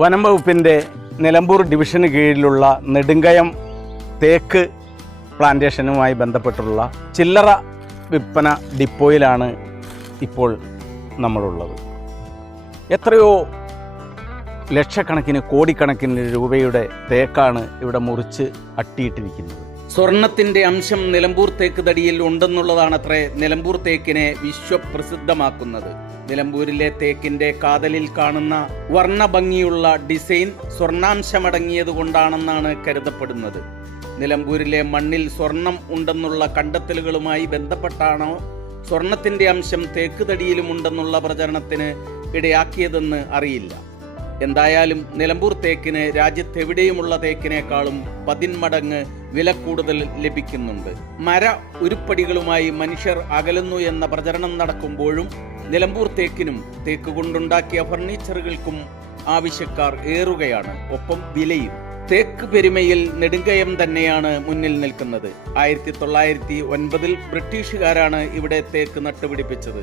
വനം വകുപ്പിന്റെ നിലമ്പൂർ ഡിവിഷന് കീഴിലുള്ള നെടുങ്കയം തേക്ക് പ്ലാന്റേഷനുമായി ബന്ധപ്പെട്ടുള്ള ചില്ലറ വിൽപ്പന ഡിപ്പോയിലാണ് ഇപ്പോൾ നമ്മളുള്ളത്. എത്രയോ ലക്ഷക്കണക്കിന് കോടിക്കണക്കിന് രൂപയുടെ തേക്കാണ് ഇവിടെ മുറിച്ച് അട്ടിയിട്ടിരിക്കുന്നത്. സ്വർണത്തിന്റെ അംശം നിലമ്പൂർ തേക്ക് തടിയിൽ ഉണ്ടെന്നുള്ളതാണത്രേ നിലമ്പൂർ തേക്കിനെ വിശ്വപ്രസിദ്ധമാക്കുന്നത്. നിലമ്പൂരിലെ തേക്കിന്റെ കാതലിൽ കാണുന്ന വർണഭംഗിയുള്ള ഡിസൈൻ സ്വർണാംശമടങ്ങിയത് കൊണ്ടാണെന്നാണ് കരുതപ്പെടുന്നത്. നിലമ്പൂരിലെ മണ്ണിൽ സ്വർണം ഉണ്ടെന്നുള്ള കണ്ടെത്തലുകളുമായി ബന്ധപ്പെട്ടാണോ സ്വർണത്തിന്റെ അംശം തേക്ക് തടിയിലും ഉണ്ടെന്നുള്ള പ്രചരണത്തിന് ഇടയാക്കിയതെന്ന് അറിയില്ല. എന്തായാലും നിലമ്പൂർ തേക്കിന് രാജ്യത്തെവിടെയുമുള്ള തേക്കിനേക്കാളും പതിന്മടങ്ങ് വില കൂടുതൽ ലഭിക്കുന്നുണ്ട്. മര ഉരുപ്പടികളുമായി മനുഷ്യർ അകലുന്നു എന്ന പ്രചരണം നടക്കുമ്പോഴും നിലമ്പൂർ തേക്കിനും തേക്ക് കൊണ്ടുണ്ടാക്കിയ ഫർണിച്ചറുകൾക്കും ആവശ്യക്കാർ ഏറുകയാണ്. ഒപ്പം വിലയും തേക്ക് പെരുമയിൽ നെടുങ്കയം തന്നെയാണ് മുന്നിൽ നിൽക്കുന്നത്. ആയിരത്തി തൊള്ളായിരത്തി ഒൻപതിൽ ബ്രിട്ടീഷുകാരാണ് ഇവിടെ തേക്ക് നട്ടുപിടിപ്പിച്ചത്.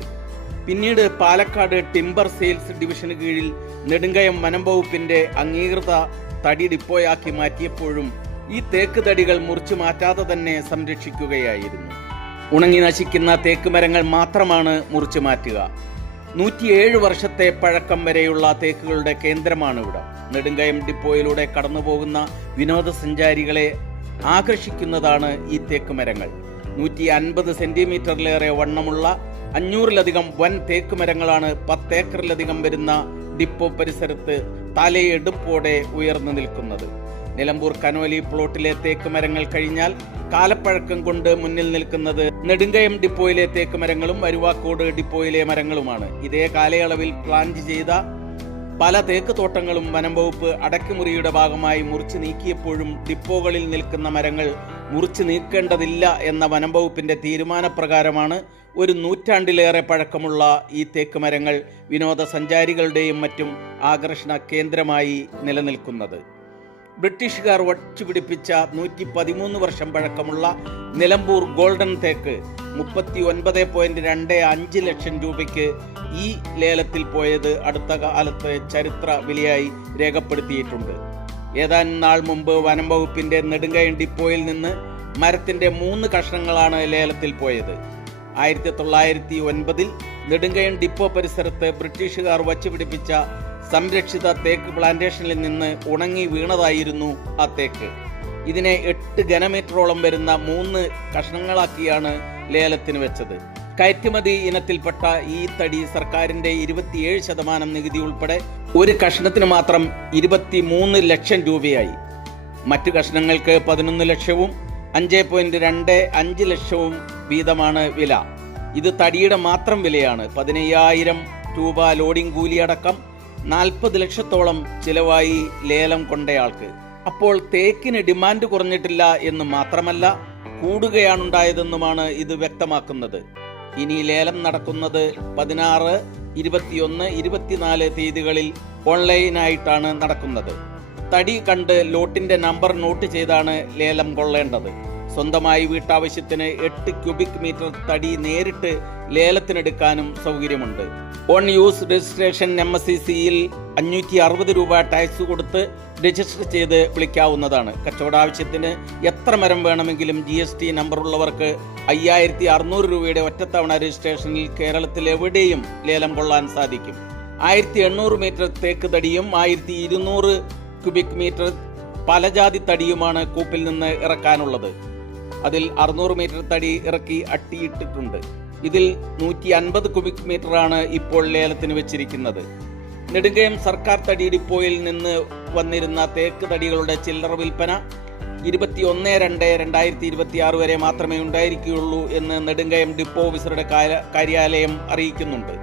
പിന്നീട് പാലക്കാട് ടിംബർ സെയിൽസ് ഡിവിഷന് കീഴിൽ നെടുങ്കയം വനം വകുപ്പിന്റെ അംഗീകൃത തടി ഡിപ്പോയാക്കി മാറ്റിയപ്പോഴും ഈ തേക്ക് തടികൾ മുറിച്ചു മാറ്റാതെ തന്നെ സംരക്ഷിക്കുകയായിരുന്നു. ഉണങ്ങി നശിക്കുന്ന തേക്ക് മരങ്ങൾ മാത്രമാണ് മുറിച്ചു മാറ്റുക. നൂറ്റിയേഴ് വർഷത്തെ പഴക്കം വരെയുള്ള തേക്കുകളുടെ കേന്ദ്രമാണ് ഇവിടെ നെടുങ്കയം ഡിപ്പോയിലൂടെ കടന്നുപോകുന്ന വിനോദസഞ്ചാരികളെ ആകർഷിക്കുന്നതാണ് ഈ തേക്ക് മരങ്ങൾ നൂറ്റി അൻപത് സെന്റിമീറ്ററിലേറെ വണ്ണമുള്ള അഞ്ഞൂറിലധികം വൻ തേക്ക് മരങ്ങളാണ് പത്തേക്കറിലധികം വരുന്ന ഡിപ്പോ പരിസരത്ത് തലയെടുപ്പോടെ ഉയർന്നു നിൽക്കുന്നത്. നിലമ്പൂർ കനോലി പ്ലോട്ടിലെ തേക്ക് മരങ്ങൾ കഴിഞ്ഞാൽ കാലപ്പഴക്കം കൊണ്ട് മുന്നിൽ നിൽക്കുന്നത് നെടുങ്കയം ഡിപ്പോയിലെ തേക്ക് മരങ്ങളും അരുവാക്കോട് ഡിപ്പോയിലെ മരങ്ങളുമാണ്. ഇതേ കാലയളവിൽ പ്ലാന്റ് ചെയ്ത പല തേക്ക് തോട്ടങ്ങളും വനം വകുപ്പ് അടക്കുമുറിയുടെ ഭാഗമായി മുറിച്ചു നീക്കിയപ്പോഴും ഡിപ്പോകളിൽ നിൽക്കുന്ന മരങ്ങൾ മുറിച്ചു നീക്കേണ്ടതില്ല എന്ന വനം തീരുമാനപ്രകാരമാണ് ഒരു നൂറ്റാണ്ടിലേറെ പഴക്കമുള്ള ഈ തേക്ക് മരങ്ങൾ വിനോദസഞ്ചാരികളുടെയും മറ്റും ആകർഷണ കേന്ദ്രമായി നിലനിൽക്കുന്നത്. ബ്രിട്ടീഷുകാർ വച്ചുപിടിപ്പിച്ച നൂറ്റി പതിമൂന്ന് വർഷം പഴക്കമുള്ള നിലമ്പൂർ ഗോൾഡൻ തേക്ക് മുപ്പത്തി ഒൻപത് പോയിന്റ് രണ്ട് അഞ്ച് ലക്ഷം രൂപയ്ക്ക് ഈ ലേലത്തിൽ പോയത് അടുത്ത കാലത്ത് ചരിത്ര വിലയായി രേഖപ്പെടുത്തിയിട്ടുണ്ട്. ഏതാനും നാൾ മുമ്പ് വനം വകുപ്പിന്റെ നെടുങ്കയം ഡിപ്പോയിൽ നിന്ന് മരത്തിന്റെ മൂന്ന് കഷ്ണങ്ങളാണ് ലേലത്തിൽ പോയത്. ആയിരത്തി തൊള്ളായിരത്തി ഒൻപതിൽ നെടുങ്കയം ഡിപ്പോ പരിസരത്ത് ബ്രിട്ടീഷുകാർ വച്ചുപിടിപ്പിച്ച സംരക്ഷിത തേക്ക് പ്ലാന്റേഷനിൽ നിന്ന് ഉണങ്ങി വീണതായിരുന്നു ആ തേക്ക്. ഇതിനെ എട്ട് ഘനമീറ്ററോളം വരുന്ന മൂന്ന് കഷ്ണങ്ങളാക്കിയാണ് ലേലത്തിന് വെച്ചത്. കയറ്റുമതി ഇനത്തിൽപ്പെട്ട ഈ തടി സർക്കാരിന്റെ ഇരുപത്തിയേഴ് ശതമാനം നികുതി ഉൾപ്പെടെ ഒരു കഷ്ണത്തിന് മാത്രം ഇരുപത്തി മൂന്ന് ലക്ഷം രൂപയായി. മറ്റു കഷ്ണങ്ങൾക്ക് പതിനൊന്ന് ലക്ഷവും അഞ്ച് പോയിന്റ് രണ്ട് അഞ്ച് ലക്ഷവും വീതമാണ് വില. ഇത് തടിയുടെ മാത്രം വിലയാണ്. പതിനയ്യായിരം രൂപ ലോഡിംഗ് കൂലി അടക്കം നാൽപ്പത് ലക്ഷത്തോളം ചിലവായി ലേലം കൊണ്ടയാൾക്ക്. അപ്പോൾ തേക്കിന് ഡിമാൻഡ് കുറഞ്ഞിട്ടില്ല എന്ന് മാത്രമല്ല കൂടുകയാണുണ്ടായതെന്നുമാണ് ഇത് വ്യക്തമാക്കുന്നത്. ഇനി ലേലം നടക്കുന്നത് പതിനാറ് ഇരുപത്തിയൊന്ന് ഇരുപത്തിനാല് തീയതികളിൽ ഓൺലൈനായിട്ടാണ് നടക്കുന്നത്. തടി കണ്ട് ലോട്ടിന്റെ നമ്പർ നോട്ട് ചെയ്താണ് ലേലം കൊള്ളേണ്ടത്. സ്വന്തമായി വീട്ടാവശ്യത്തിന് എട്ട് ക്യൂബിക് മീറ്റർ തടി നേരിട്ട് ലേലത്തിനെടുക്കാനും സൗകര്യമുണ്ട്. Own use registration M S C സിയിൽ അഞ്ഞൂറ്റി അറുപത് രൂപ ടാക്സ് കൊടുത്ത് രജിസ്റ്റർ ചെയ്ത് വിളിക്കാവുന്നതാണ്. കച്ചവടാവശ്യത്തിന് എത്ര മരം വേണമെങ്കിലും ജി എസ് ടി നമ്പർ ഉള്ളവർക്ക് അയ്യായിരത്തി അറുന്നൂറ് രൂപയുടെ ഒറ്റത്തവണ രജിസ്ട്രേഷനിൽ കേരളത്തിൽ എവിടെയും ലേലം കൊള്ളാൻ സാധിക്കും. ആയിരത്തി എണ്ണൂറ് മീറ്റർ തേക്ക് തടിയും ആയിരത്തി ഇരുന്നൂറ് ക്യൂബിക് മീറ്റർ പലജാതി തടിയുമാണ് കൂപ്പിൽ നിന്ന് ഇറക്കാനുള്ളത്. അതിൽ അറുന്നൂറ് മീറ്റർ തടി ഇറക്കി അട്ടിയിട്ടിട്ടുണ്ട്. ഇതിൽ നൂറ്റി അൻപത് കുബിക് മീറ്ററാണ് ഇപ്പോൾ ലേലത്തിന് വെച്ചിരിക്കുന്നത്. നെടുങ്കയം സർക്കാർ തടി ഡിപ്പോയിൽ നിന്ന് വന്നിരുന്ന തേക്ക് തടികളുടെ ചില്ലറ വിൽപ്പന ഇരുപത്തി ഒന്ന് രണ്ട് രണ്ടായിരത്തി ഇരുപത്തി ആറ് വരെ മാത്രമേ ഉണ്ടായിരിക്കുകയുള്ളൂ എന്ന് നെടുങ്കയം ഡിപ്പോ ഓഫീസറുടെ കാര്യാലയം അറിയിക്കുന്നുണ്ട്.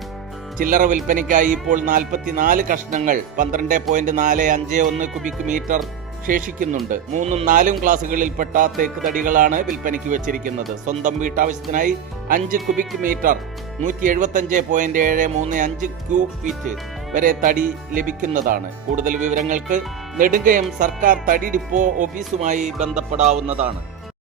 ചില്ലറ വിൽപ്പനയ്ക്കായി ഇപ്പോൾ നാൽപ്പത്തിനാല് കഷ്ണങ്ങൾ പന്ത്രണ്ട് പോയിന്റ് നാല് അഞ്ച് ഒന്ന് കുബിക് മീറ്റർ ശേഷിക്കുന്നുണ്ട് മൂന്നും നാലും ക്ലാസുകളിൽപ്പെട്ട തേക്ക് തടികളാണ് വിൽപ്പനയ്ക്ക് വെച്ചിരിക്കുന്നത്. സ്വന്തം വീട്ടാവശ്യത്തിനായി അഞ്ച് കുബിക് മീറ്റർ നൂറ്റി എഴുപത്തഞ്ച് പോയിന്റ് ഏഴ് മൂന്ന് അഞ്ച് ക്യൂബ് ഫീറ്റ് വരെ തടി ലഭിക്കുന്നതാണ്. കൂടുതൽ വിവരങ്ങൾക്ക് നെടുങ്കയം സർക്കാർ തടി ഡിപ്പോ ഓഫീസുമായി ബന്ധപ്പെടാവുന്നതാണ്.